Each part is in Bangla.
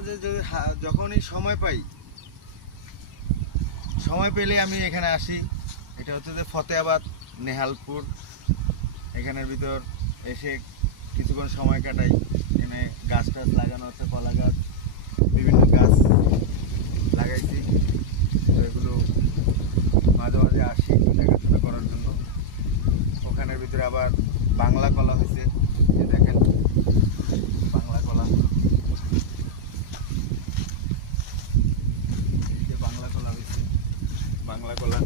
মাঝে যদি যখনই সময় পাই, সময় পেলে আমি এখানে আসি। এটা হচ্ছে যে ফতেহাবাদ নেহালপুর, এখানের ভিতর এসে কিছুক্ষণ সময় কাটাই। এখানে গাছ টাছ লাগানো হচ্ছে, কলা গাছ, বিভিন্ন গাছ লাগাইছি। তো এগুলো মাঝে মাঝে আসি দেখাশোনা করার জন্য। ওখানের ভিতরে আবার বাংলা কলা হয়েছে, এই দেখেন বাংলা কলা, এই যে বাংলা কলা হয়েছে। বাংলা কলা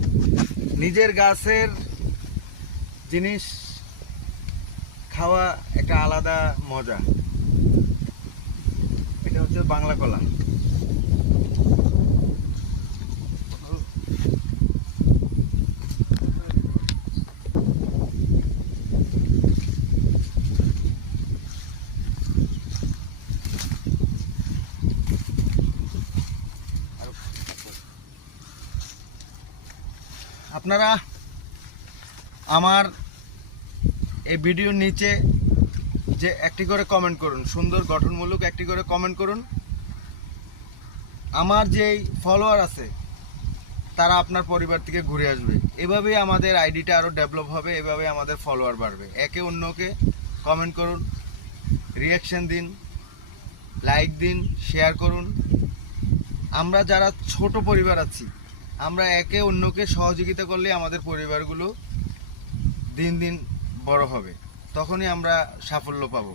নিজের গাছের জিনিস খাওয়া একটা আলাদা মজা। এটা হচ্ছে বাংলা কলা। আপনারা আমার এই ভিডিওর নিচে যে একটি করে কমেন্ট করুন, সুন্দর গঠনমূলক একটি করে কমেন্ট করুন। আমার যেই ফলোয়ার আছে তারা আপনার পরিবার থেকে ঘুরে আসবে। এভাবেই আমাদের আইডিটা আরও ডেভেলপ হবে, এভাবে আমাদের ফলোয়ার বাড়বে। একে অন্যকে কমেন্ট করুন, রিয়াকশন দিন, লাইক দিন, শেয়ার করুন। আমরা যারা ছোট পরিবার আছি, আমরা একে অন্যকে সহযোগিতা করলে আমাদের পরিবারগুলো দিন দিন বড় হবে, তখনই আমরা সাফল্য পাবো।